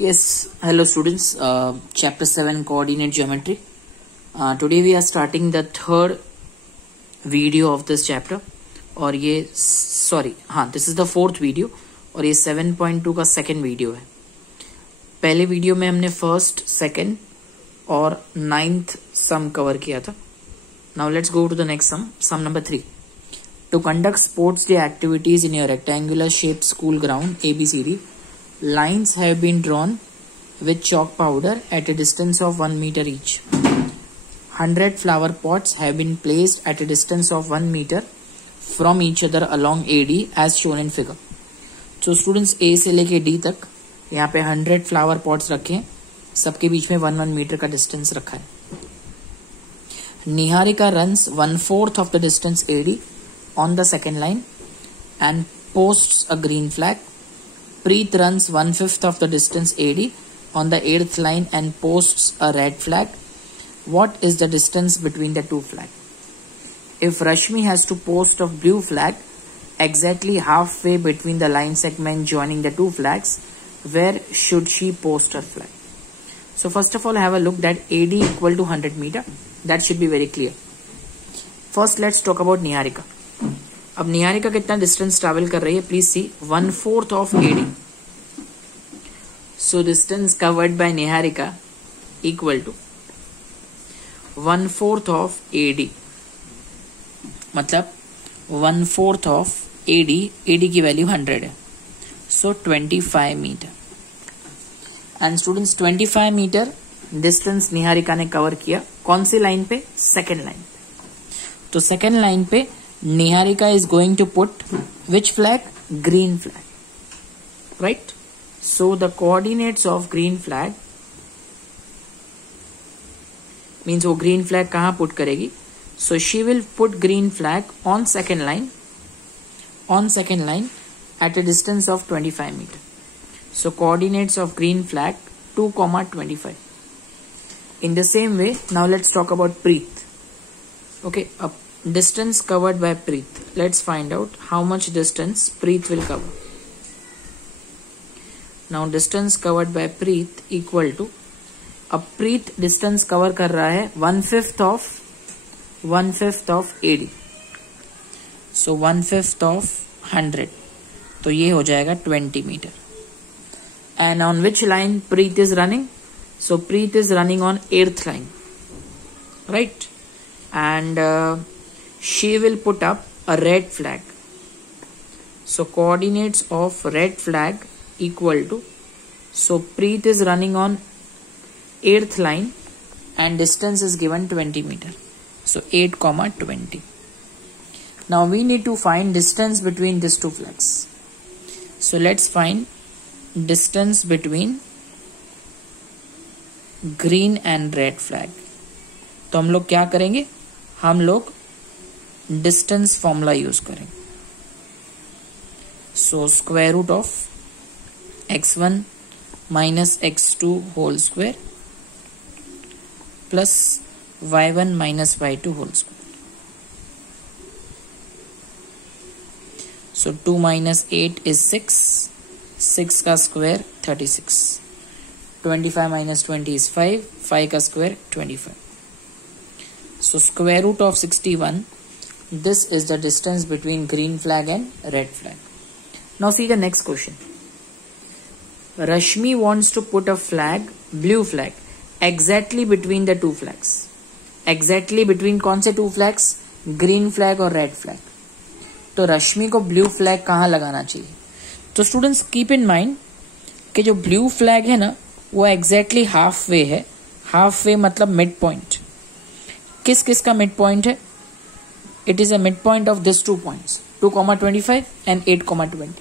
Yes, hello students. Chapter 7 Coordinate Geometry. Today we are starting the third video of this chapter. और ये this is the fourth video और ये 7.2 का second video है. पहले video में हमने first, second और 9th sum cover किया था. Now let's go to the next sum number 3. To conduct sports day activities in your rectangular shaped school ground ABCD, lines have been drawn with chalk powder at a distance of 1 meter each. 100 flower pots have been placed at a distance of 1 meter from each other along AD as shown in figure. So students A से लेके D तक यहाँ पे 100 flower pots रखे हैं, सबके बीच में 1 metre का डिस्टेंस रखा है. Niharika runs 1/4 of the distance AD on the second line and posts a green flag. Preet runs 1/5 of the distance AD on the 8th line and posts a red flag. What is the distance between the two flags? If Rashmi has to post a blue flag exactly halfway between the line segment joining the two flags, where should she post her flag? So first of all, have a look that AD equal to 100 meter. That should be very clear. First, let's talk about Niharika. अब निहारिका कितना distance travel कर रही है, please see 1/4 of AD. So distance covered by Niharika equal to 1/4 of AD, मतलब 1/4 of AD की value 100 है, so 25 metre. And students 25 metre distance Niharika ने cover किया. कौन सी लाइन पे? सेकेंड लाइन पे. तो सेकेंड लाइन पे Niharika is going to put which flag? Green flag, right? So the coordinates of green flag means वो green flag कहाँ put करेगी? So she will put green flag on second line at a distance of 25 meter. So coordinates of green flag 2,25. In the same way, now let's talk about Preet. Okay, distance covered by Preet. Let's find out how much distance Preet will cover. Now distance covered by Preet equal to, अब Preet distance cover कर रहा है 1/5 of AD. So 1/5 of 100, तो ये हो जाएगा 20 metre. And on which line Preet is running? So Preet is running on 8th line, right? And she will put up a red flag. So coordinates of red flag equal to, so Preet is running on 8th line and distance is given 20 meter. So 8,20. Now we need to find distance between these two flags. So let's find distance between green and red flag. तो हम लोग क्या करेंगे? हम लोग distance formula use करेंगे. So square root of x1 minus x2 whole square plus y1 minus y2 whole square. So 2 minus 8 is 6 का square 36. 25 minus 20 is 5 का square 25. So square root of 61. This is the distance between green flag and red flag. Now see the next question. Rashmi wants to put a flag, blue flag, exactly between the two flags. Exactly between कौन से two flags? Green flag और red flag. तो रश्मि को blue flag कहाँ लगाना चाहिए? तो students keep in mind कि जो blue flag है ना, वो exactly halfway है. Halfway मतलब mid point. किस का मिड पॉइंट है? It is a mid point of this 2 points 2,25 and 8,20.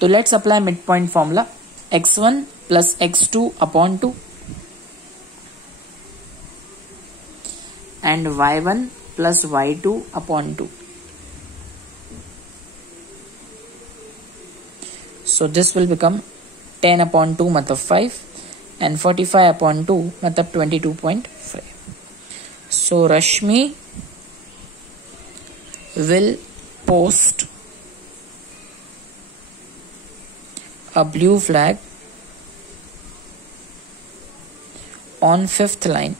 तो let's apply mid point formula. x1 plus x2 upon 2 and y1 plus y2 upon 2. So this will become 10 upon 2 मतलब 5 and 45 upon 2 मतलब 22.5. So Rashmi will post a blue flag on fifth line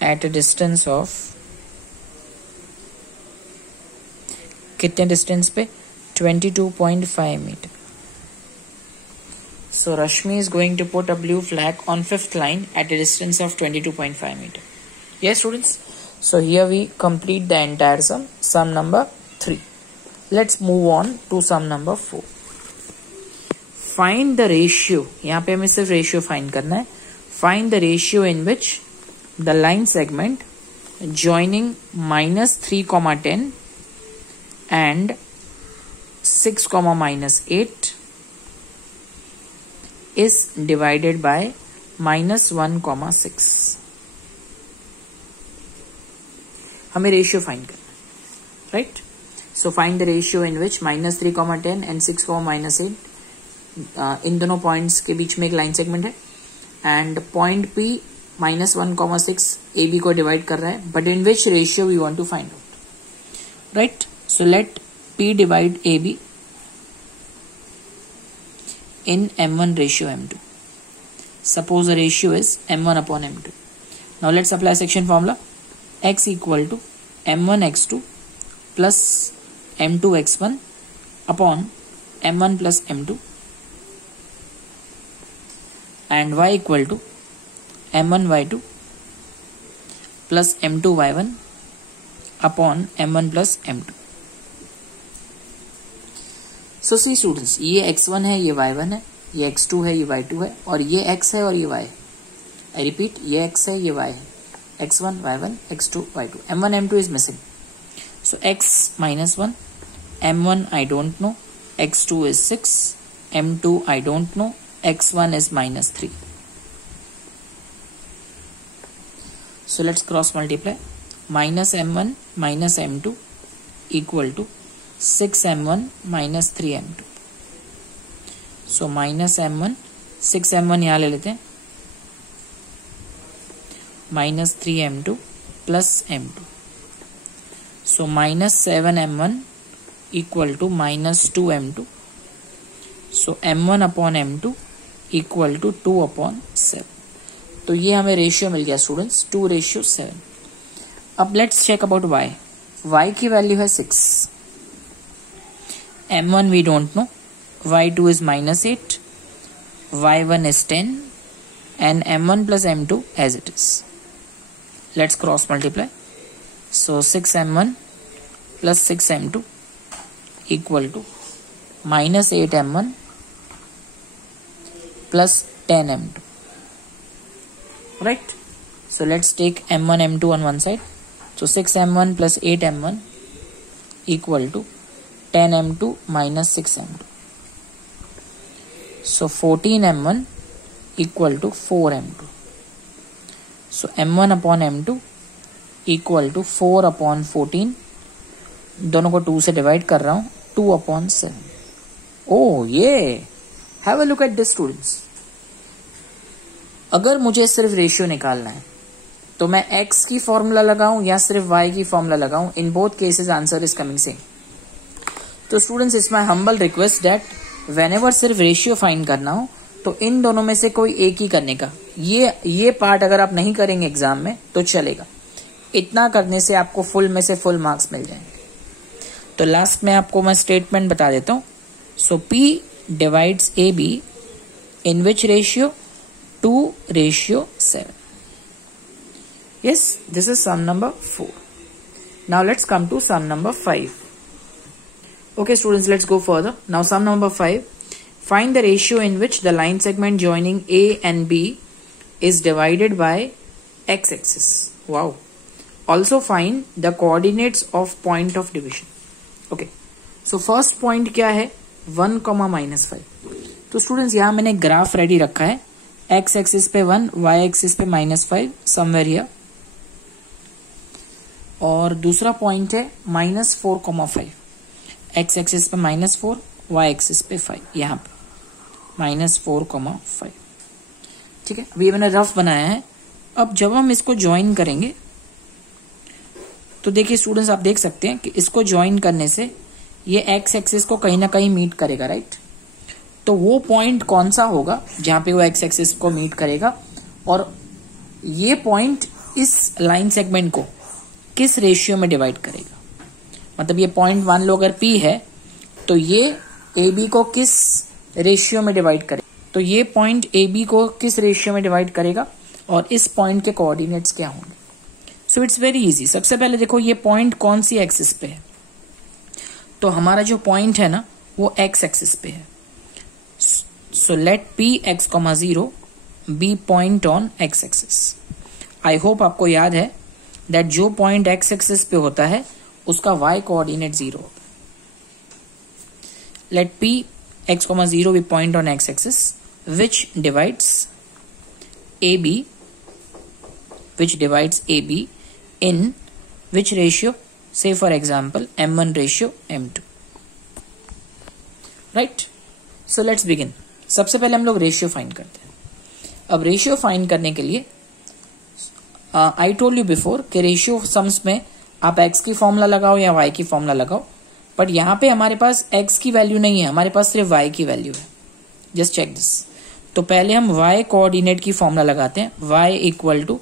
at a distance of कितने distance पे 22.5 metre. So Rashmi is going to put a blue flag on fifth line at a distance of 22.5 meter. Yes students, so here we complete the entire sum number 3. Let's move on to sum number 4. Find the ratio, यहाँ पे हमें सिर्फ ratio find करना है. Find the ratio in which the line segment joining -3, 10 and 6, -8 is divided by -1, 6. हमें ratio find करना है, right. So find the ratio in which -3, 10 and 6, -8 इन दोनों पॉइंट्स के बीच में एक लाइन सेगमेंट है एंड पॉइंट P -1, 6 AB को डिवाइड कर रहा है, but in which ratio we want to find out, right. So let P divide AB in M1 ratio M2. Suppose the ratio is M1 upon M2. Now let's apply section formula. X equal to M1 X2 plus M2 X1 upon M1 plus M2, and Y equal to M1 Y2 plus M2 Y1 upon M1 plus M2. So C students, ये x1 है, ये y1 है, ये x2 है, ये y2 है, और ये x है और ये y है. आई रिपीट, ये x है, ये y है. x1 y1 x2 y2. m1 m2 is missing. So x -1, m1 I don't know, x2 is 6, m2 I don't know, x1 is -3. So let's cross multiply. -m1 -m2 equal to 6m1 -3m2. So -m1, 6m1 यहाँ ले लेते हैं, -3m2 plus m2. So -7m1 equal to -2m2. So m1 upon m2 equal to 2 upon 7. तो ये हमें ratio मिल गया students, 2:7. अब let's check about y. y की वैल्यू है 6. M1 we don't know, Y2 is -8, Y1 is 10, and M1 plus M2 as it is. Let's cross multiply. So 6M1 plus 6M2 equal to -8M1 plus 10M2. Right? So let's take M1 M2 on one side. So 6M1 plus 8M1 equal to 10m2 minus 6m2. So 14m1 equal to 4m2. So m1 upon m2 equal to 4 upon 14. दोनों को 2 से divide कर रहा हूं, 2 upon 7. Oh ये, have a look at this students. अगर मुझे सिर्फ रेशियो निकालना है तो मैं x की फॉर्मूला लगाऊं या सिर्फ y की फॉर्मूला लगाऊं, in both cases answer is coming same. तो students, it's my humble request that whenever सिर्फ रेशियो फाइंड करना हो तो इन दोनों में से कोई एक ही करने का. ये पार्ट अगर आप नहीं करेंगे एग्जाम में तो चलेगा. इतना करने से आपको फुल में से फुल मार्क्स मिल जाएंगे. तो लास्ट में आपको मैं स्टेटमेंट बता देता हूं. सो P divides AB in which ratio? 2:7. Yes, this is sum number 4. Now let's come to sum number 5. Okay students, let's go further. Now sum number 5. Find the ratio in which the line segment joining A and B is divided by x-axis. Wow. Also find the coordinates of point of division. Okay. So first point क्या है? 1, -5. तो students यहाँ मैंने graph ready रखा है. x axis पे 1, y axis पे -5 somewhere here. और दूसरा पॉइंट है -4,5. x एक्सिस पे -4, y एक्सिस पे 5. यहाँ पे -4,5. ठीक है. अभी मैंने रफ बनाया है. अब जब हम इसको ज्वाइन करेंगे तो देखिए स्टूडेंट्स, आप देख सकते हैं कि इसको ज्वाइन करने से ये x एक्सिस को कहीं ना कहीं मीट करेगा, राइट. तो वो पॉइंट कौन सा होगा जहां पे वो एक्स एक्सिस को मीट करेगा, और ये पॉइंट इस लाइन सेगमेंट को किस रेशियो में डिवाइड करेगा। मतलब ये पॉइंट मान लो अगर P है तो ये AB को किस रेशियो में डिवाइड करेगा, तो ये पॉइंट AB को किस रेशियो में डिवाइड करेगा और इस पॉइंट के कोऑर्डिनेट्स क्या होंगे। So it's very easy. सबसे पहले देखो ये पॉइंट कौन सी एक्सिस पे है, तो हमारा जो पॉइंट है ना वो एक्स एक्सिस पे है। So let P x, 0 be point on x axis. I hope आपको याद है दैट जो पॉइंट एक्स एक्सिस पे होता है उसका y कोऑर्डिनेट 0 होता है। Let P x, 0 be point on x axis which divides AB in which ratio? Say for example m1 ratio m2, right? So let's begin. सबसे पहले हम लोग रेशियो फाइंड करते हैं। अब रेशियो फाइंड करने के लिए आई टोल्ड यू बिफोर कि रेशियो सम्स में आप x की फॉर्मूला लगाओ या y की फॉर्मूला लगाओ, बट यहां पे हमारे पास x की वैल्यू नहीं है, हमारे पास सिर्फ y की वैल्यू है। Just check this. तो पहले हम y कोऑर्डिनेट की फॉर्मूला लगाते हैं। y equal to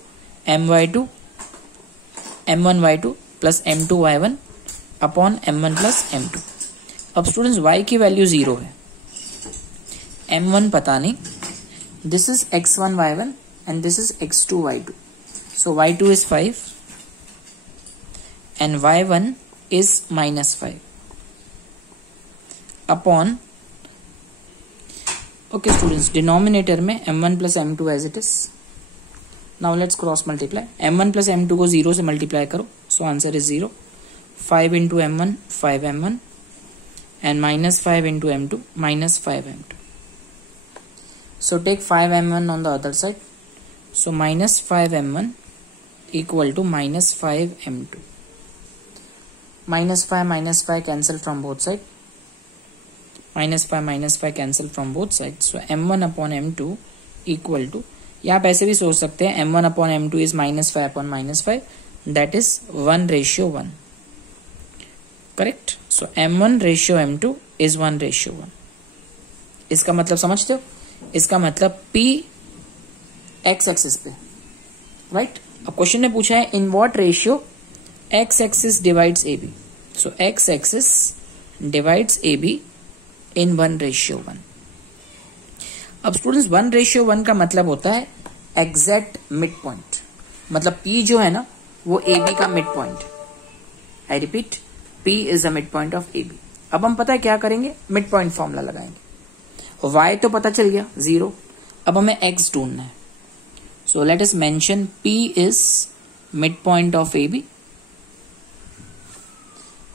m1y2 plus m2y1 upon m1 plus m2। अब स्टूडेंट्स y की वैल्यू 0 है, m1 पता नहीं, this is x1 y1 and this is x2 y2। So y2 is 5 and y1 is -5 upon, okay students, denominator में m1 plus m2 as it is. Now let's cross multiply. m1 plus m2 को 0 से multiply करो, so answer is 0. 5 into m1 5m1 and minus 5 into m2 minus 5m2. So take 5m1 on the other side. So minus 5m1 equal to minus 5m2. Minus 5 cancel from both sides. minus 5 cancel from both sides. So m1 upon m2 equal to, या आप ऐसे भी सोच सकते हैं m1 upon m2 is -5 upon -5, that is 1:1. Correct? So m1 ratio m2 is 1:1. इसका मतलब समझते हो? इसका मतलब P x एक्सिस पे, राइट? अब क्वेश्चन ने पूछा है in what ratio x axis divides AB. So x axis divides AB in 1:1. अब स्टूडेंट्स 1:1 का मतलब होता है एग्जैक्ट मिड पॉइंट, मतलब P जो है ना वो AB का mid point. I repeat, P is the mid point of AB. अब हम पता है क्या करेंगे, मिड पॉइंट फॉर्मूला लगाएंगे। y तो पता चल गया 0, अब हमें x ढूंढना है। So let us mention P is mid point of AB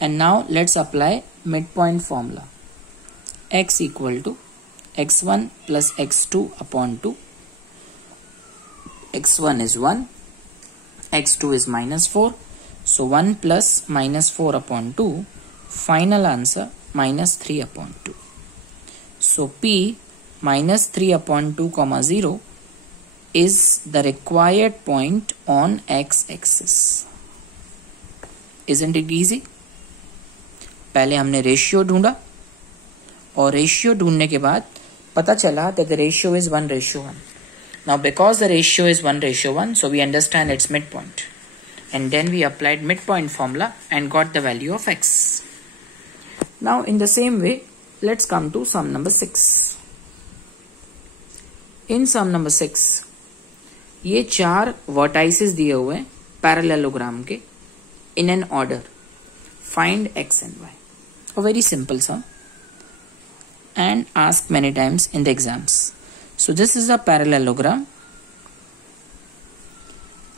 and now let's apply mid point formula. x equal to x1 plus x2 upon 2. x1 is 1, x2 is -4. So 1 plus -4 upon 2. Final answer -3 upon 2. So P -3 upon 2, 0 is the required point on x-axis. Isn't it easy? पहले हमने ratio ढूंढा और ratio ढूंढने के बाद पता चला that the ratio is 1:1. Now because the ratio is 1:1, so we understand its midpoint, and then we applied midpoint formula and got the value of x. Now in the same way, let's come to sum number 6. In sum number 6, ये 4 vertices दिए हुए हैं parallelogram के in an order. Find x and y. A very simple sum and asked many times in the exams. So this is a parallelogram.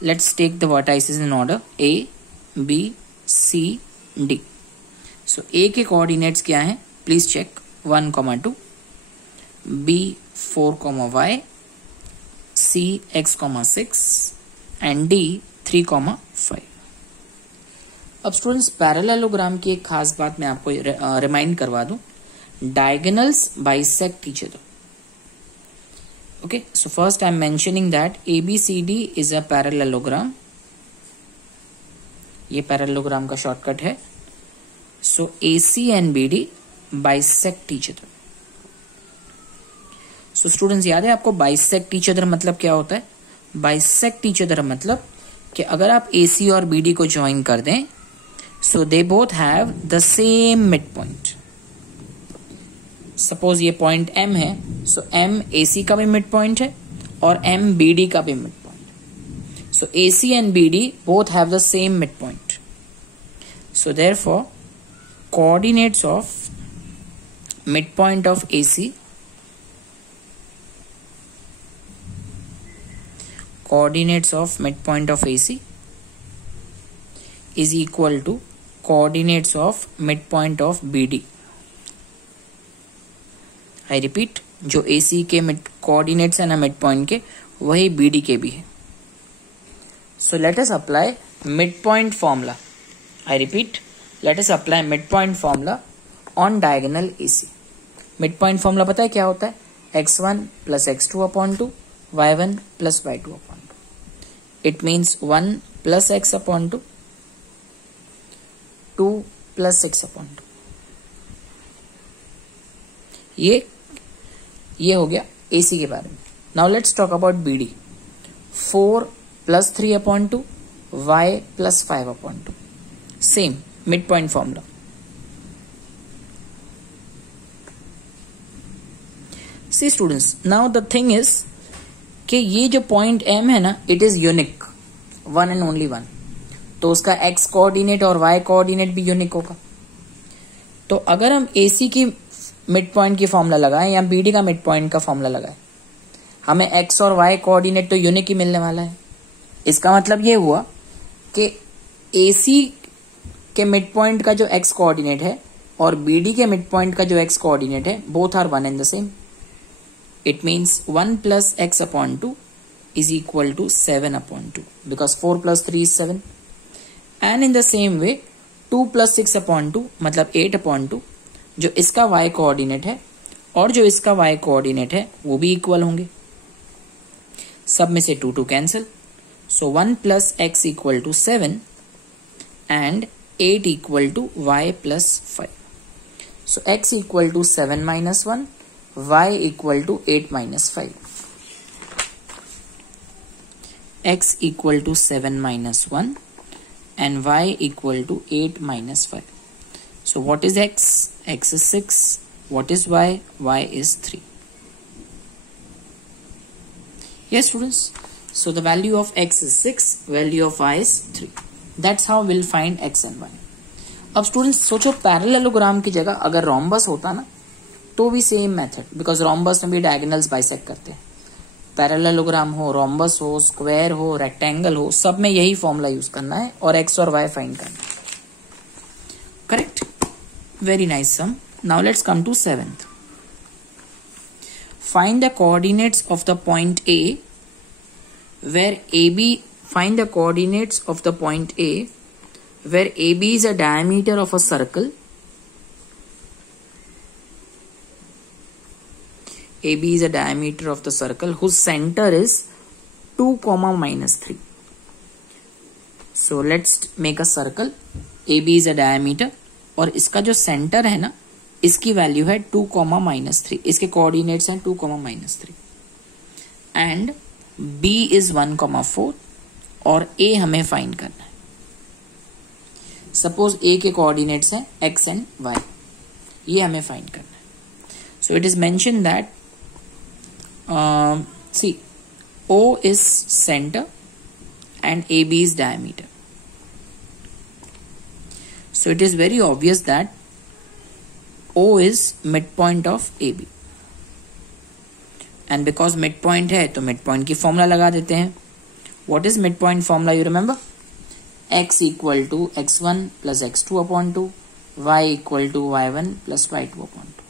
Let's take the vertices in order A, B, C, D. So A के coordinates क्या हैं? Please check 1, 2, B 4, y, C x, 6 and D 3, 5. अब students parallelogram की एक खास बात मैं आपको रिमाइंड करवा दूं, diagonals bisect each other. Okay, so first I am mentioning that ABCD is a parallelogram. ये पैरेललोग्राम का शॉर्टकट है. So AC and BD bisect each other. So students याद है आपको बाइसेक्ट ईच अदर मतलब क्या होता है? बाइसेक्ट ईच अदर मतलब कि अगर आप AC और BD को ज्वाइन कर दें, so they both have the same mid point. Suppose ये पॉइंट M है, सो M AC का भी मिड पॉइंट है और M BD का भी mid point. So AC and BD both have the same midpoint. So therefore, coordinates of midpoint of AC is equal to coordinates of midpoint of BD. I repeat, जो AC के coordinates है ना midpoint के, वही BD के भी है. So let us apply midpoint formula. I repeat, let us apply midpoint formula on diagonal AC. Midpoint formula पता है क्या होता है? x1 plus x2 upon 2, y1 plus y2 upon 2. It means 1 plus x upon 2, 2 plus 6 upon 2. ये हो गया AC के बारे में. Now let's talk about BD. 4 plus 3 upon 2, y plus 5 upon 2. Same midpoint formula. See students, now the thing is कि ये जो point M है ना, it is unique, one and only one. तो उसका x कोऑर्डिनेट और y कोऑर्डिनेट भी unique होगा. तो अगर हम AC की मिड पॉइंट की फॉर्मूला लगाएं या BD का मिड पॉइंट का फॉर्मूला लगाएं, हमें x और y कोऑर्डिनेट तो यूनिक ही मिलने वाला है. इसका मतलब ये हुआ कि AC के मिड पॉइंट का जो x कोऑर्डिनेट है और BD के मिड पॉइंट का जो x कोऑर्डिनेट है, both are one and the same. It means 1 plus x upon 2 is equal to 7 upon 2 because 4 plus 3 is 7. And in the same way 2 plus 6 upon 2 मतलब 8 upon 2, जो इसका y coordinate है और जो इसका y कोऑर्डिनेट है वो भी इक्वल होंगे. सब में से 2 cancel. So 1 plus x equal to 7 and 8 equal to y plus 5. So x equal to 7 minus 1, y equal to 8 minus 5. X equal to 7 minus 1 and y equal to 8 minus 5. So what is x? X is 6. What is y? Y is 3. Yes students. So the value of x is 6, value of y is 3. That's how we'll find x and y. अब students सोचो parallelogram की जगह अगर rhombus होता ना, तो भी same method, because rhombus में भी डायगोनल्स बाइसेक्ट करते हैं. पैरेललोग्राम हो, रोम्बस हो, स्क्वायर हो, रेक्टेंगल हो, सब में यही फॉर्मूला यूज करना है और एक्स और वाई फाइंड करना है. Correct. Very nice sum. Now let's come to 7th. Find the coordinates of the point A where AB. Find the coordinates of the point A where AB is a diameter of a circle. AB is a diameter of the circle whose center is 2, -3. So let's make a circle. AB is a diameter और इसका जो centre है ना, इसकी value है 2, -3. इसके coordinates हैं 2, -3 and B is 1, 4 और A हमें फाइंड करना है. सपोज A के कोऑर्डिनेट्स हैं x एंड y, ये हमें फाइंड करना है. So it is mention that see O is center and AB is diameter. So it is very obvious that O is midpoint of AB. And because midpoint है तो midpoint की formula लगा देते हैं. What is midpoint formula? You remember? X equal to x1 plus x2 upon 2, y equal to y1 plus y2 upon 2.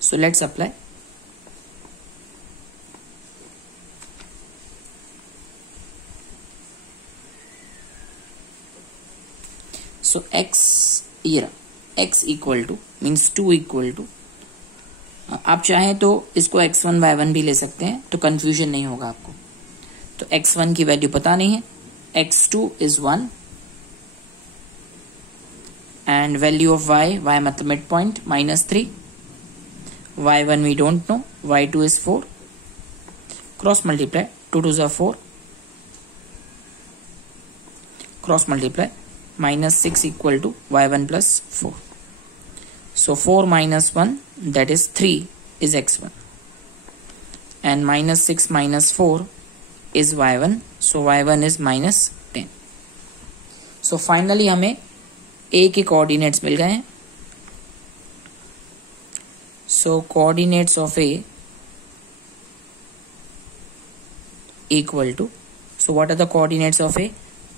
So let's apply. So x here, x equal to means 2 equal to. आप चाहें तो इसको x1 y1 भी ले सकते हैं, तो confusion नहीं होगा आपको. तो x1 की वैल्यू पता नहीं है, x2 is 1 and value of y मतलब mid point -3, y1 we don't know y2 is 4, cross multiply, 2 2s are 4, cross multiply, minus 6 equal to y1 plus 4. So 4 minus 1, that is 3, is x1, and minus 6 minus 4 is y1, so y1 is minus 10. So finally हमें a के coordinates मिल गए हैं. So coordinates of a equal to, so what are the coordinates of a?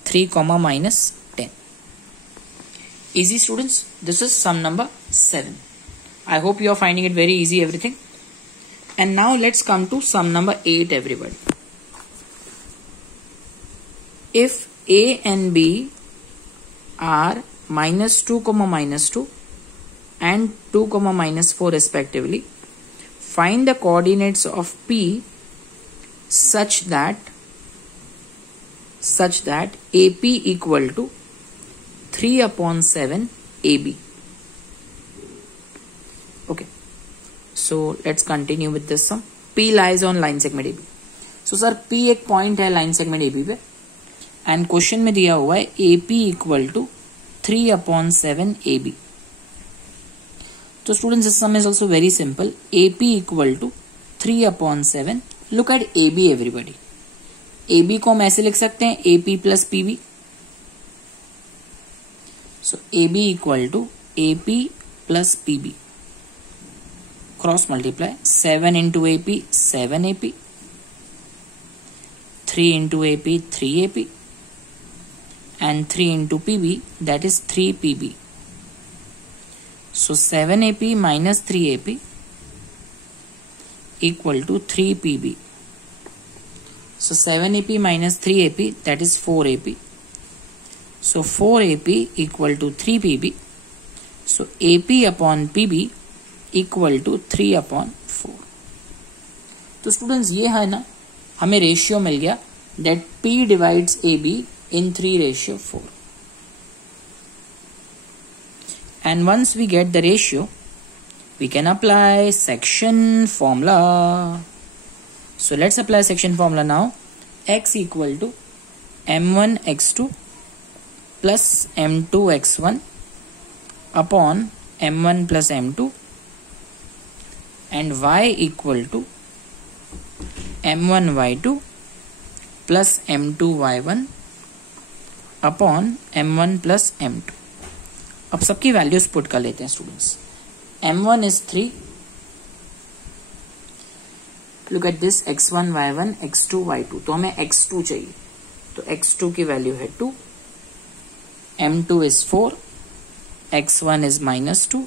3 comma minus 10. Easy students, this is sum number 7. I hope you are finding it very easy everything. And now let's come to sum number 8 everybody. If a and b are minus 2 comma minus 2 and 2 comma minus 4 respectively, find the coordinates of p such that AP equal to 3 upon 7 AB. Okay, so let's continue with this sum. P lies on line segment AB. So sir, P एक point है line segment AB पे, and question में दिया हुआ है AP equal to 3 upon 7 AB. So students, this sum is also very simple. AP equal to 3 upon 7. Look at AB everybody. AB को हम ऐसे लिख सकते हैं AP plus PB. So AB equal to AP plus PB. Cross multiply, 7 into AP, 7 AP. 3 into AP, 3 AP. And 3 into PB, that is 3 PB. So 7 AP minus 3 AP equal to 3 PB. So 7 AP minus 3 AP, that is 4 AP. So 4 AP equal to 3 PB. So AP upon PB equal to 3 upon 4. तो students ये है ना, हमें ratio मिल गया that P divides AB in 3:4. And once we get the ratio, we can apply section formula. So let's apply section formula now. X equal to m1 x2 plus m2 x1 upon m1 plus m2, and y equal to m1 y2 plus m2 y1 upon m1 plus m2. अब सबकी values put कर लेते हैं students. m1 is 3. Look at this, x1 y1 x2 y2. तो हमें x2 चाहिए, तो x2 की वैल्यू है 2. m2 is 4. x1 is minus 2.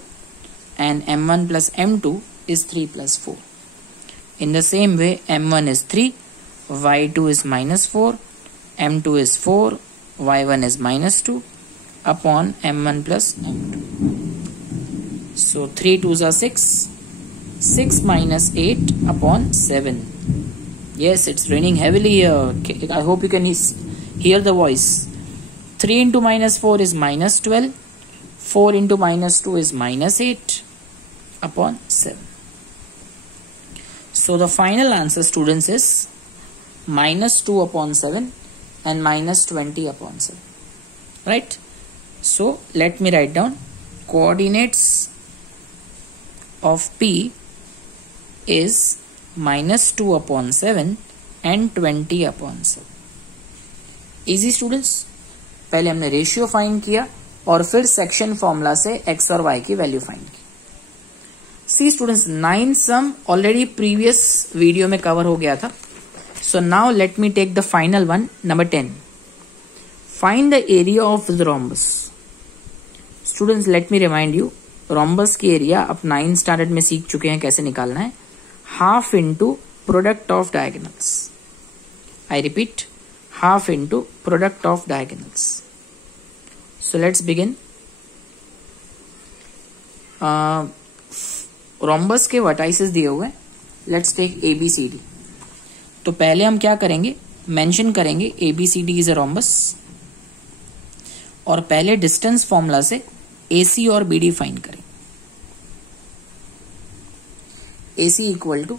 And m1 plus m2 is 3 plus 4. In the same way, m1 is 3. y2 is minus 4. m2 is 4. y1 is minus 2 upon m1 plus m2. So 3 2s are 6. 6 minus 8 upon 7. Yes, it's raining heavily here. I hope you can hear the voice. 3 into minus 4 is minus 12. 4 into minus 2 is minus 8 upon 7. So the final answer, students, is minus 2 upon 7 and minus 20 upon 7. Right? So let me write down coordinates of P is minus 2 upon 7 and 20 upon 7. Easy students. पहले हमने ratio find किया और फिर section formula से x और y की value find की. See students, 9 sum already previous video में कवर हो गया था. So now let me take the final one, number 10. Find the area of the rhombus. Students, let me remind you, rhombus की area आप 9 standard में सीख चुके हैं कैसे निकालना है. Half into product of diagonals. I repeat, half into product of diagonals. So let's begin. Rhombus के vertices दिए हुए. Let's take ABCD. तो पहले हम क्या करेंगे, मेंशन करेंगे ABCD is a rhombus और पहले डिस्टेंस फॉर्मूला से AC और BD फाइंड करें. AC equal to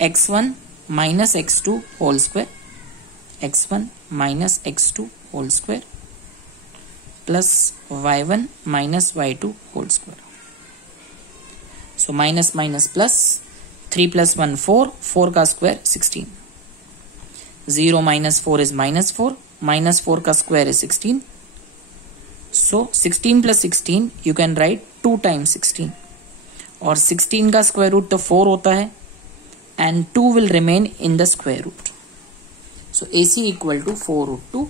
x1 minus x2 whole square, x1 minus x2 whole square plus y1 minus y2 whole square. So minus minus plus, 3 plus 1 4, 4 का square 16. 0 minus 4 is minus 4, minus 4 का square is 16. So 16 plus 16 you can write 2 times 16. और 16 का square root तो 4 होता है and 2 will remain in the square root. So AC equal to 4 root 2.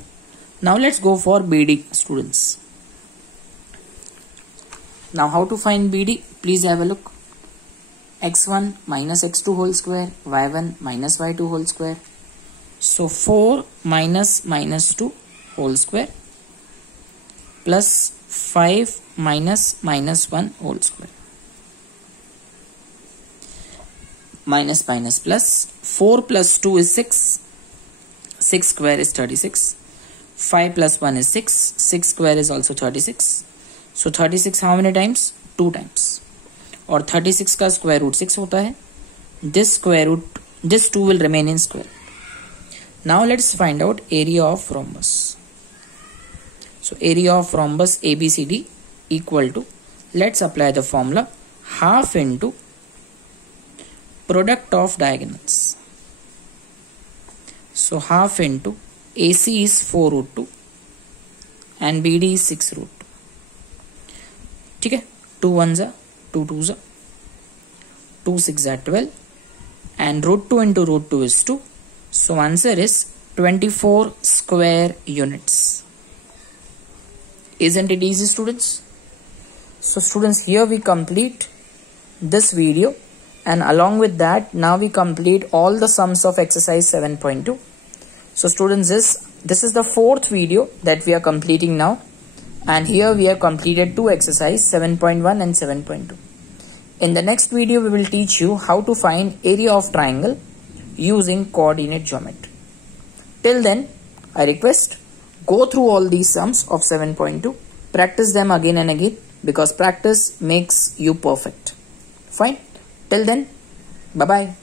Now let's go for BD, students. Now how to find BD? Please have a look. x1 minus x2 whole square, y1 minus y2 whole square. So 4 minus minus 2 whole square plus 5 minus minus 1 whole square. Minus minus plus, 4 plus 2 is 6. 6 square is 36. 5 plus 1 is 6. 6 square is also 36. So 36 how many times? 2 times. और 36 का square root 6 होता है. This square root, this 2 will remain in square. Now let's find out area of rhombus. So area of rhombus ABCD equal to, let's apply the formula, half into product of diagonals. So half into AC is 4 root 2 and BD is 6 root 2. ठीक है, 2 1s are 2 2s are 2 6 are 12 and root 2 into root 2 is 2. So answer is 24 square units. Isn't it easy, students? So students, here we complete this video, and along with that now we complete all the sums of exercise 7.2. So students, this is the fourth video that we are completing now, and here we have completed 2 exercise 7.1 and 7.2. In the next video we will teach you how to find area of triangle using coordinate geometry. Till then, I request, go through all these sums of 7.2, practice them again and again, because practice makes you perfect. Fine. Till then, bye bye.